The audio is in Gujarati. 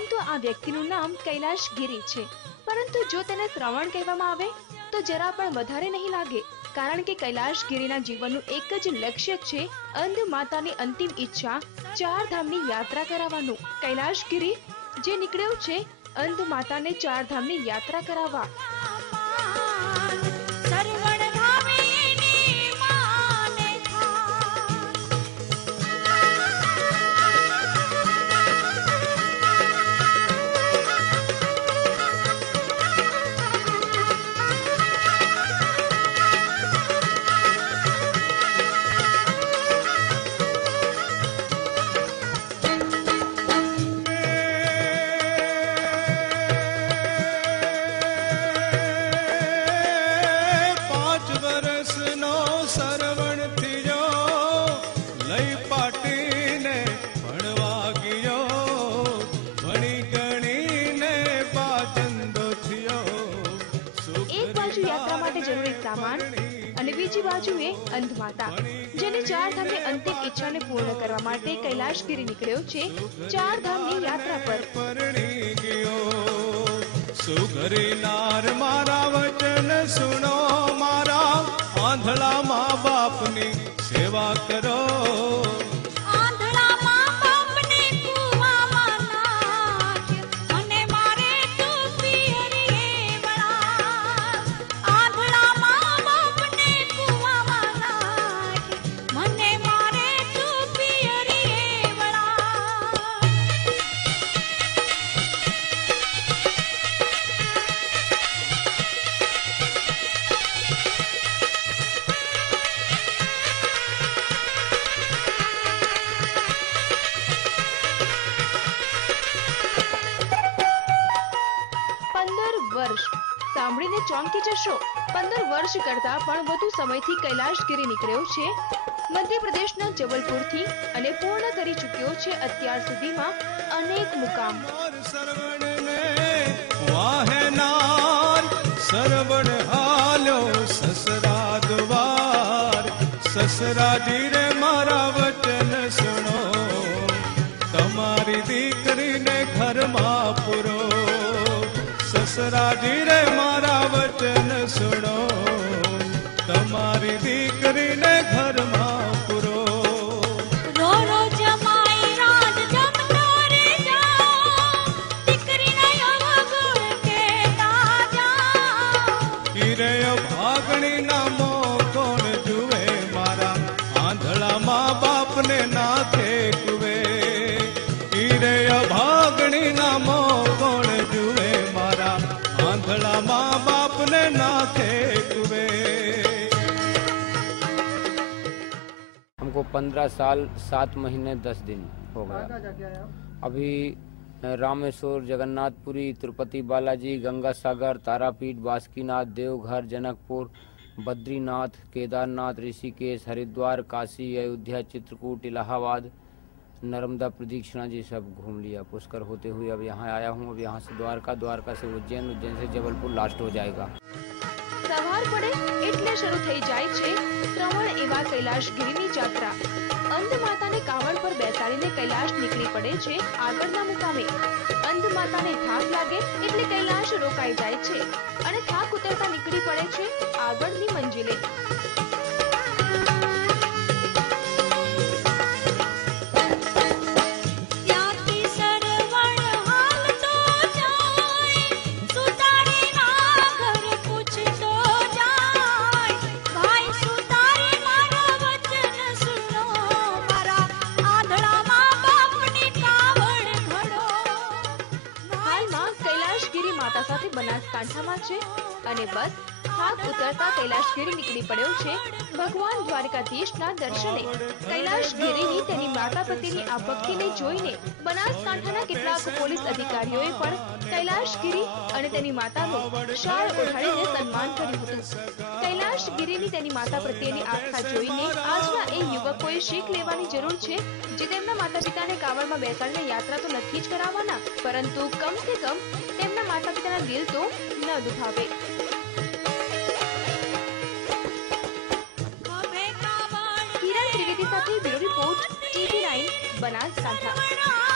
આમ તો આ વ્યક્તિનું નામ કૈલાશગીરી છે, પરંતુ જો તેને શ્રવણ કહેવામાં આવે તો જરા પણ વધારે નહીં લાગે, કારણ કે કૈલાશગીરીના જીવનનું એક જ લક્ષ્ય છે અંધ માતાની અંતિમ ઈચ્છા ચાર ધામની યાત્રા કરાવવાનું। કૈલાશગીરી જે નીકળ્યો છે અંધ માતાને ચાર ધામની યાત્રા કરાવવા। सामान અને બીજી બાજુએ અંધ માતા, જેની ચાર ધામની અંતિમ ઈચ્છાને પૂર્ણ કરવા માટે કૈલાશગીરી નીકળ્યો છે ચાર ધામની યાત્રા પર। સુગરી નાર મારા વચન સુનો, મારા આંધળા મા બાપની સેવા કરો। સાંભળીને ચોંકી જશો, 15 વર્ષ કરતા પણ વધુ સમયથી કૈલાશગીરી નીકળ્યો છે મધ્યપ્રદેશના જબલપુરથી અને પૂર્ણ કરી ચૂક્યો છે અત્યાર સુધીમાં અનેક મુકામ। સરવણ હાલ્યો સસરા દ્વાર, સસરાજી રે મારા વચન સુનો, તમારી દીકરીને ઘરમાં પૂરો। સસરાજી રે મારા વચન સુનો, તમારી દીકરીને ઘરમાં પૂરો। ભાગણી નામો કોણ જુએ, મારા આંધળા મા બાપને નાથે કુવે। ઈરે ભાગણી નામો કોણ જુએ, મારા આંધળા મા બાપને નાથે કુવે। हमको 15 साल 7 महीने 10 दिन हो गया। अभी रामेश्वर, जगन्नाथपुरी, तिरुपति बालाजी, गंगा सागर, तारापीठ, बासुकीनाथ, देवघर, जनकपुर, बद्रीनाथ, केदारनाथ, ऋषिकेश, हरिद्वार, काशी, अयोध्या, चित्रकूट, इलाहाबाद, नर्मदा प्रदक्षिणा जी सब घूम लिया। पुष्कर होते हुए अब यहाँ आया हूँ। अब यहाँ से द्वारका, द्वारका से उज्जैन, उज्जैन से जबलपुर लास्ट हो जाएगा। સવાર પડે એટલે શરૂ થઈ જાય છે શ્રવણ એવા કૈલાશગીરીની યાત્રા। અંધ માતાને કાવડ પર બેસાડીને કૈલાશ નીકળી પડે છે આગળના મુકામે। અંધ માતાને થાક લાગે એટલે કૈલાશ રોકાઈ જાય છે અને થાક ઉતરતા નીકળી પડે છે આગળની મંજિલે। બનાસકાંઠામાં છે અને બસ થાક ઉતરતા કૈલાશગીરી નીકળી પડ્યો છે ભગવાન દ્વારકાધીશના દર્શને। કૈલાશગીરીની તેની માતા પ્રત્યેની આ ભક્તિને જોઈને બનાસકાંઠાના કેટલાક પોલીસ અધિકારીઓએ પણ કૈલાશગીરી અને તેની માતાનું શાળ ઓઢાડીને સન્માન કર્યું હતું। કૈલાશગીરીની તેની માતા પ્રત્યેની આસ્થા જોઈને આજના એ યુવકોએ શીખ લેવાની જરૂર છે, જે તેમના માતા પિતાને કાવડમાં બેસાડીને યાત્રા તો નથી જ કરાવવાના, પરંતુ કમ સે કમ તેમના માતા પિતાના દિલ તો ન દુભાવે। કિરણ ત્રિવેદી સાથે બ્યુરો રિપોર્ટ, TV9 બનાસકાંઠા।